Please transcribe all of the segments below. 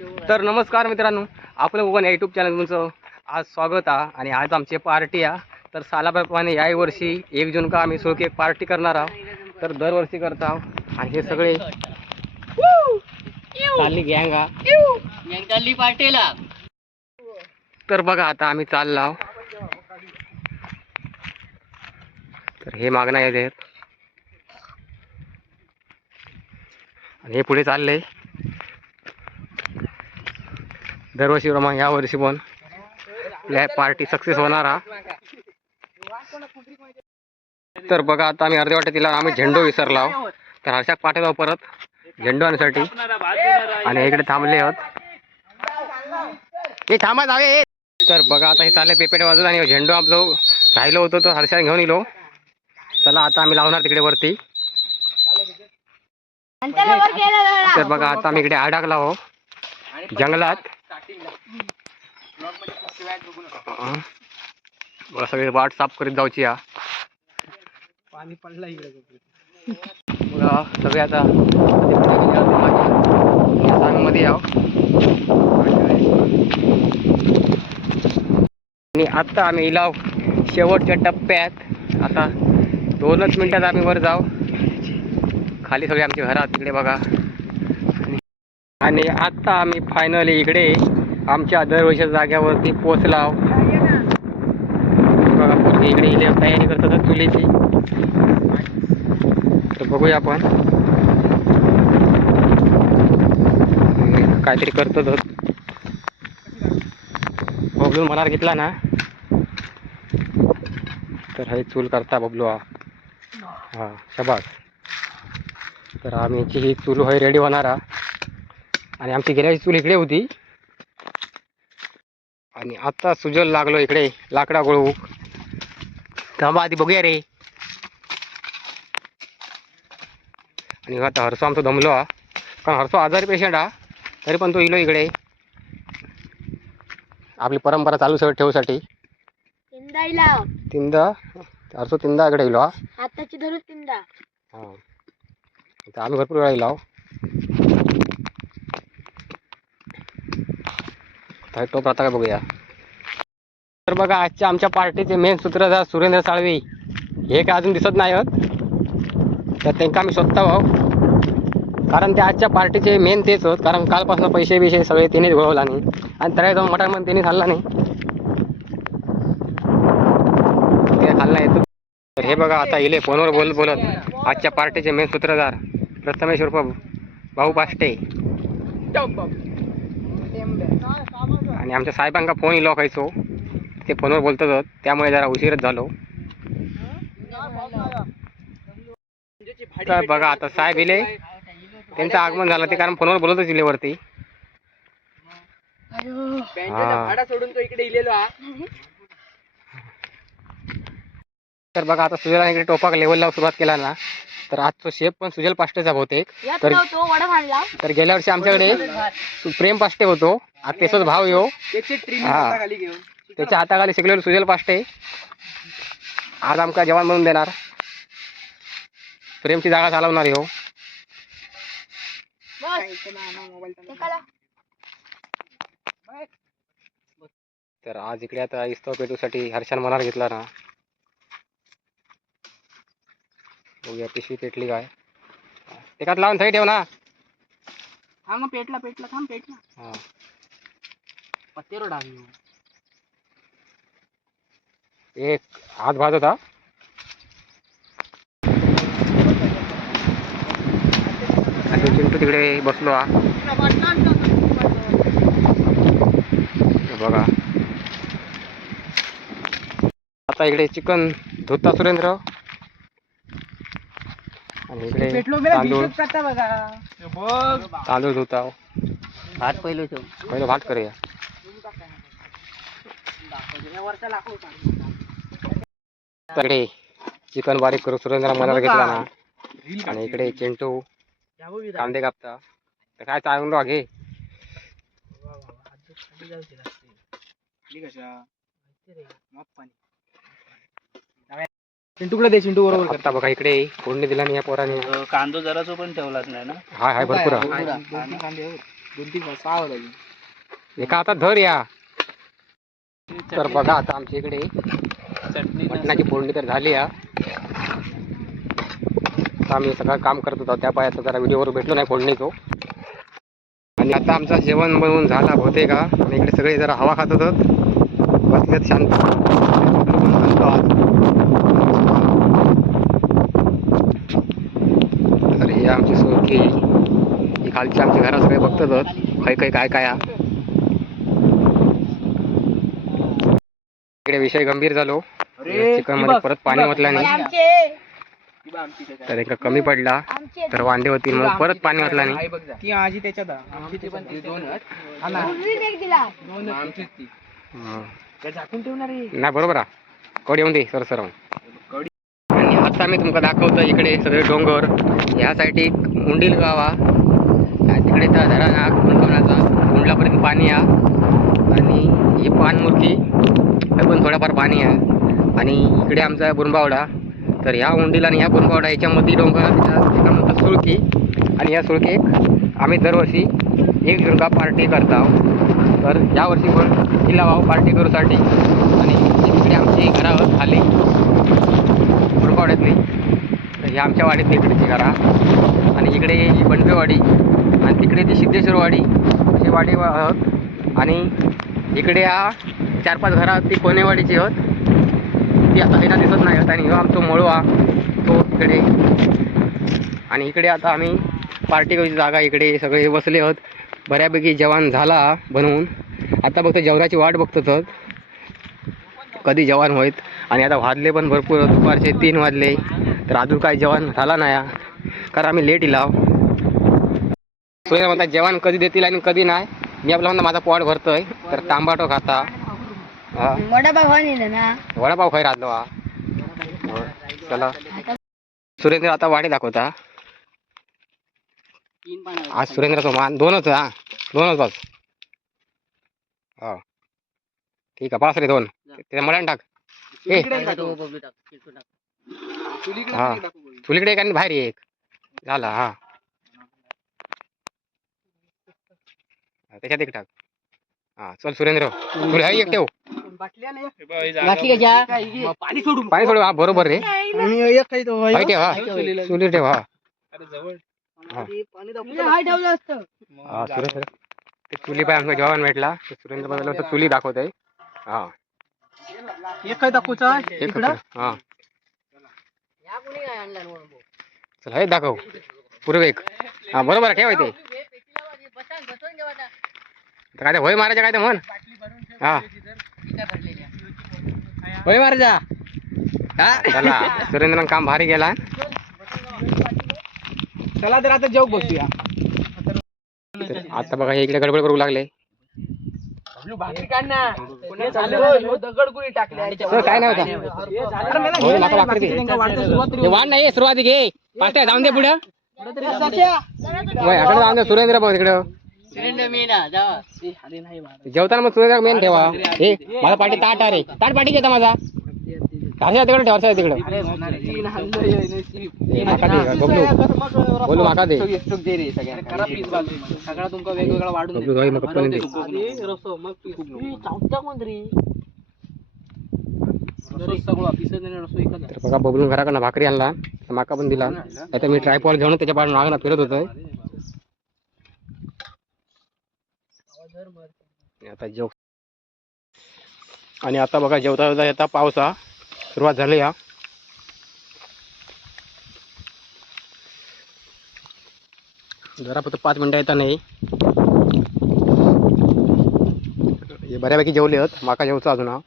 तर नमस्कार मित्रांनो आपलं कोकण या यूट्यूब चॅनल तुमचं आज स्वागत आहे आणि आज आमची पार्टी आहे तर सालाप्रमाणे याही वर्षी एक जून का आम्ही सोळकी एक पार्टी करणार आहोत. तर दरवर्षी करत आहोत. आणि हे सगळे चालली गँग चालली पार्टीला तर बघा आता आम्ही चाललो आहो तर हे मागणं येत आहेत आणि हे पुढे चालले दरवर्षी प्रमाणे या वर्षी पण आपल्या पार्टी सक्सेस होणार हा. तर बघा आता आम्ही अर्ध्या वाटेत तिला आम्ही झेंडो विसरला आहो तर हर्षाक पाठवला परत झेंडो आणण्यासाठी. आणि इकडे थांबले आहोत. हे थांबा जावे तर बघा आता हे चालले पेपेट वाजत आणि झेंडो आपलं राहिलो होतो तर हर्षाने घेऊन येलो. चला आता आम्ही लावणार तिकडे वरती. तर बघा आता आम्ही इकडे अडकला हो. जंगलात. बघा सगळे वाट साफ करीत जाऊची या. पाणी पडला इकडे बघा सगळे आता मध्ये याव आणि आता आम्ही इलाव शेवटच्या टप्प्यात. आता दोनच मिनिटात आम्ही वर जाऊ. खाली सगळे आमचे घरात तिकडे बघा. आणि आता आम्ही फायनली इकडे आमच्या दरवर्षीच्या जाग्यावरती पोचलाव बघा इकडे इले तयारी करतात चुलीची. तर बघूया आपण. काहीतरी करतो बबलू मनार घेतला ना? तर हे चूल करता बबलू हा. हा शबास. तर आमची ही चूल होय रेडी होणार आणि आमची गेल्याची चूल इकडे होती. आणि आता सुजल लागलो इकडे लाकडा गळू. थांबा आधी बघूया रे. आणि आता हरसो आमचा दमलो हा. कारण हरसो आजारी पेशंट हा तरी पण तो इलो इकडे. आपली परंपरा चालू सगळं ठेवूसाठी. तिंदा हरसो तिंदा इकडे इलो हा. हाताची धरून तिंदा हा. आम्ही भरपूर वेळा इलो तर टोप काय बघूया. तर बघा आजच्या आमच्या पार्टीचे मेन सूत्रधार सुरेंद्र साळवी. हे काय अजून दिसत नाही आहेत तर त्यांना आम्ही स्वतः भाऊ कारण ते आजच्या पार्टीचे मेन तेच होत. कारण कालपासून पैसे बिशे सगळे त्यांनीच गोळवला नाही आणि त्याला जाऊन मटण पण त्यांनी खाल्ला नाही. ते खाल्ला येतो तर हे बघा आता इले फोनवर बोलत बोलत. आजच्या पार्टीचे मेन सूत्रधार प्रथमेश उर्फ भाऊ पाष्टे आणि आमच्या साहेबांका फोन इलो खायचो. ते फोनवर बोलतच त्यामुळे जरा उशीरच झालो. तर बघा आता साहेब इले. त्यांचं आगमन झालं ते कारण फोनवर बोलतच इले वरती. भाडा सोडून तो इकडे इलेलो तर बघा आता सुजला इकडे टोपाक लेवलला सुरुवात केला ना. तर आजचा शेप पण सुजल पाष्टेचा बहुतेक. यात तर तो वडा आणला तर गेल्या वर्षी आमच्याकडे सु- प्रेम पाष्टे होतो. आता त्याचाच भाव येऊ त्याची ट्रीम हा. त्याच्या हाताखाली शिकलेलं सुजल पाष्टे. आज आमका जेवण म्हणून देणार. प्रेमची जागा चालवणार हो तर आज इकडे आता इस्तव पेटूसाठी हर्षान मनार घेतला ना. बघूया पिशवी पेटली काय. एकात लावून थंय ठेव ना. थांब पेटला पेटला थांब पेटला. हा. पत्तेरो डाग एक हात भात होता. आणि चिंटू तिकडे बसलो हा हे. बघा. आता इकडे चिकन धुता सुरेंद्र. आणि इकडे मेला तांदूळ दिसत करता बघा. बघ. तांदूळ धुता भात पहिलो ठेव. पहिलं भात करूया. वरचा लाकूड तर इकडे चिकन बारीक करू सुरेंद्र मनाला घेतला ना. आणि इकडे चिंटू कांदे कापता. तर काय राहा घे. चिंटूकडे दे चिंटू बरोबर आता बघा इकडे फोडणी दिला नाही या पोराने. कांदो जरासो पण ठेवलाच नाही ना? हाय हाय भरपूर आहे. दोन तीन कांदे आहेत. दोन तीन सहा एका हातात धर या. तर बघा आता आमच्या इकडे चटणी मटणाची फोडणी तर झाली या. आता आम्ही सगळं काम करत होतो त्या पायाचा जरा व्हिडिओवर भेटलो नाही फोडणीचो. आणि आता आमचा जेवण बनवून झाला होते का आणि इकडे सगळे जरा हवा खात होतात बसलेत शांत बनतो आज. तर हे आमची सोरकी ही खालची आमची घरा सगळे बघतात काही काही काय काय हा. इकडे विषय गंभीर झालो. चिकनमध्ये परत पाणी ओतलं नाही. आमचे. तर एका कमी पडला तर वांदे होतील मग परत पाणी ओतला नाही. हा हं. काय नाही बरोबर कडी येऊन दे सर सर आणि आता मी तुमका दाखवतो इकडे सगळे डोंगर. ह्या साईड कुंडील गाव. हा तिकडे त्या धरण हा कुंडकवनाचा कुंडलापर्यंत पाणी हा आणि ही पानमूर्ती हे पण थोडंफार पाणी आहे. आणि इकडे आमचा बुरबावडा तर ह्या उंडीला आणि ह्या बुरबावडा याच्यामध्ये डोंगर एका म्हणतात सुळकी. आणि या सुळकीत आम्ही दरवर्षी एक दुर्गा पार्टी करतो तर यावर्षी पण तिला भाऊ पार्टी करूसाठी. आणि तिकडे आमची घरावर खाली बुरबावड्यातली हे आमच्या वाडीतली इकडची घरा आणि इकडे ही बंडवेवाडी आणि तिकडे ती सिद्धेश्वरवाडी असे वाडी आहोत आणि इकडे हा चार पाच घरा ती कोणेवाडीची आहोत ती आता येणार दिसत नाही होत आणि हा आमचा मोळवा तो इकडे. आणि इकडे आता आम्ही पार्टी करायची जागा इकडे सगळे बसले आहोत बऱ्यापैकी जेवण झाला बनवून. आता फक्त जेवणाची वाट बघतो तर कधी जेवण होईत आणि आता वाजले पण भरपूर दुपारचे तीन वाजले. तर अजून काय जेवण झाला नाही. कारण आम्ही लेट इलाव सूर्य म्हणतात जेवण कधी देतील आणि कधी नाही. मी आपला म्हणता माझा पोट भरतोय. तर तांबाटो खाता. वडापाव ना. वडापाव खाई राहतो हा. चला. सुरेंद्र आता वाडी दाखवता. तीन पाणी आज सुरेंद्रचा मान दोनच हा. दोनच बस. हा. ठीक आहे पाच रे दोन. ते मळ्यान टाक. ए. हा. चुलीकडे एक आणि बाहेर एक. झाला हा. हा, त्याच्यात एक टाक. हा चल सुरेंद्र तुला एक ठेव. बाटली कशा पाणी सोडून पाणी सोड हा बरोबर रे. एक काही तो हाय ठेव हा. चुली ठेव हा. हा. हाय ठेवलं असतं. हा सुरेंद्र. ते चुली पाय आमचं जेवण भेटला. ते सुरेंद्र बदल तर चुली दाखवतोय. हा. एक काही दाखवचा एक हा. चल हे दाखव. पूर्वेक हा बरोबर आहे, ठेव ते काय ते होय महाराजा काय ते म्हण? हा. होय महाराजा. जा चला सुरेंद्रनं काम भारी गेला चला तर आता जेव बसूया. आता बघा इकडे गडबड करू लागले. भाकरी काढ ना. दगड गुळी टाकले सर, काय नाही. होता होय, माका भाकरी. दे. हे वाढ नाही सुरुवाती घे. पाच जाऊन दे पुढं. जाऊन दे. सुरेंद्र बघ तिकडं जेवताना मग सुरेंद्र मेन ठेवा. हे माझा पाठी ताट आहे रे. ताट पाठी घेता माझा. घासा तिकडे ठेवा सर तिकडं. माका दे बबलू. बोलू माका दे. सगळा तुमका वेगवेगळा वाढून बबलू मग तर बघा बबलून घराकडनं भाकरी आणला. तर माका पण दिला. नाही तर मी ट्रायपॉल घेऊन त्याच्या पाडून मागणं फिरत होतोय. आता जेव आणि आता बघा जेवता जेवता येता पावसा. सुरुवात झाली या जरा फक्त पाच मिनिटं येता नाही हे बऱ्यापैकी जेवले आहेत. माका जेवचा अजून हा.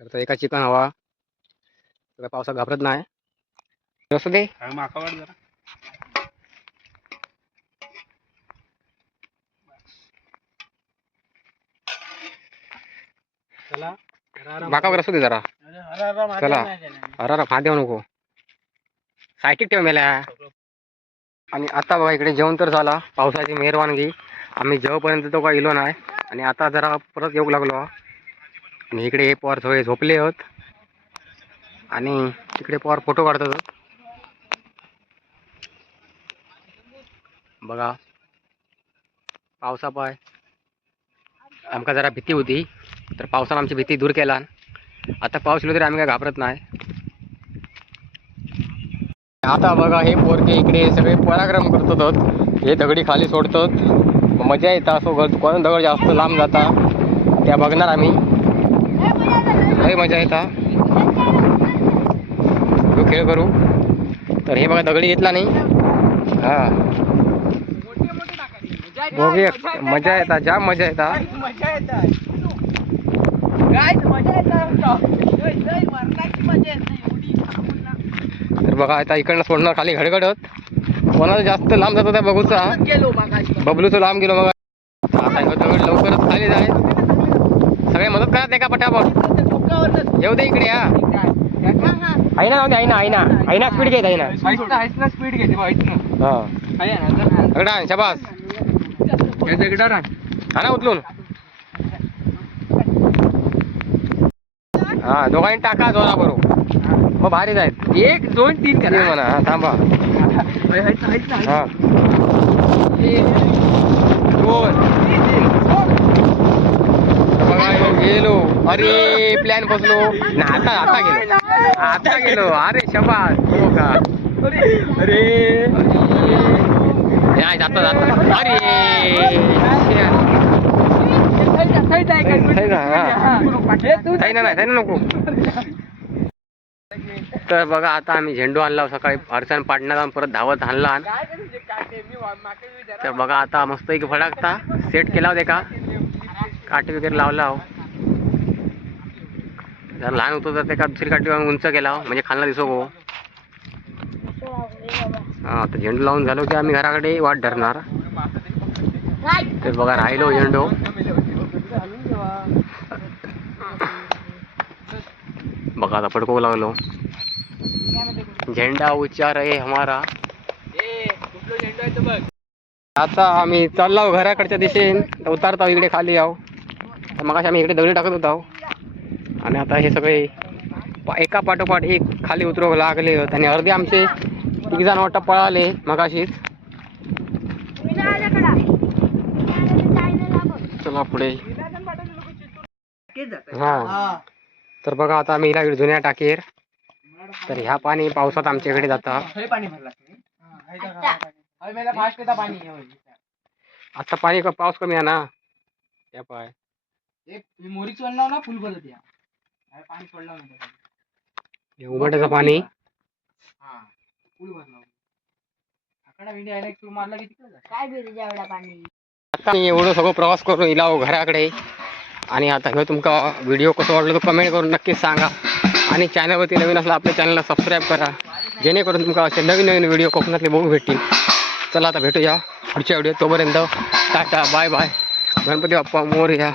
तर एका चिकन हवा. पावसात घाबरत नाही. असू दे माका वगैरे असू दे जरा. चला. अरे अरे फांद्या नको. सायटिक ठेव मेल्या. आणि आता बघा इकडे जेवण तर झाला. पावसाची मेहरवानगी. आम्ही जेवपर्यंत तो काय इलो नाही. आणि आता जरा परत येऊ लागलो. आणि इकडे हे पोर थोडे झोपले आहोत आणि तिकडे पोर फोटो काढतात. बघा. पावसा पाय. आमका जरा भीती होती. तर पावसानं आमची भीती दूर केला. आता पाऊस येलो तरी आम्ही काय घाबरत नाही. आता बघा हे पोरके इकडे सगळे पराक्रम करतात. हे दगडी खाली सोडतात. मजा येता असो कोण दगड जास्त लांब जाता. त्या बघणार आम्ही. लय मजा येता. तो खेळ करू. तर हे बघा दगडी घेतला नाही. हा. मजा येता जाम मजा येता मजा येतात काय मजा येतात मजा येत एवढी तर बघा आता इकडनं सोडणार खाली घडघडत कोणाला जास्त लांब जातो त्या बघूचा बबलूचं लांब गेलो बघा. आता लवकरच खाली जाय. सगळे मदत करा ते का पटापट? येऊ दे इकडे हा. आहे. ना जाऊ दे आहे ना आहे ना. आहे ना स्पीड घेत आहे ना. स्पीड घेते हा. शाबास. हा ना उचलून. हा दोघांनी टाका जोरा बरोबर मग भारी जायत एक दोन तीन तीन म्हणा हा थांबा. हा. दोन बघा ह्यो गेलो. अरे प्लॅन बसलो ना आता आता गेलो. आता गेलो. अरे शबास. हो का अरे. जाता जाता. अरे. नको तर बघा आता आम्ही झेंडू आणला सकाळी अडचण पाडण्यात जाऊन परत धावत आणला. तर बघा आता मस्त एक फडाकता सेट केला होते का काठी वगैरे लावला हो. जर लहान होतो तर ते का दुसरी काठी उंच केला हो, म्हणजे खालना दिसो गो हा तर झेंडू लावून झालो की आम्ही घराकडे वाट धरणार. तर बघा राहिलो झेंडू. बघा आता पडकवू लागलो. झेंडा उच्चार आहे हमारा. आता आम्ही चाललो घराकडच्या दिशेन. तर उतारतो इकडे खाली तर मग आम्ही इकडे दगडी टाकत होतो आणि आता हे सगळे एका पाठोपाठ एक खाली उतरू लागले. आहेत आणि अर्धे आमचे तिघ जण वाटतं पळाले मगाशीच. चला पुढे. हा. तर बघा आता आम्ही हिला जुन्या टाकीर. तर ह्या पाणी पावसात आमच्या इकडे जाता पाणी भरला फास्ट येता पाणी. आता पाणी क- पाऊस कमी आहे ना? त्या पाय. मोरी ना फुल या अरे पाणी पडलं नाही हे उमट्याचं पाणी. हा फुल भरला आकडा भेंडी आहे तू मारला किती काय भेटू एवढा पाणी? आता मी एवढं सगळं प्रवास करून इला घराकडे. आणि आता ह्यो तुमका व्हिडिओ कसं वाटलं तो कमेंट करून नक्कीच सांगा. आणि चॅनलवरती नवीन असला आपल्या चॅनलला सबस्क्राईब करा. जेणेकरून तुमका असे नवीन नवीन व्हिडिओ कोकणातले बघू भेटतील. चला आता भेटूया पुढच्या व्हिडिओ तोपर्यंत. Tata bye bye Ganpati Bappa मोर या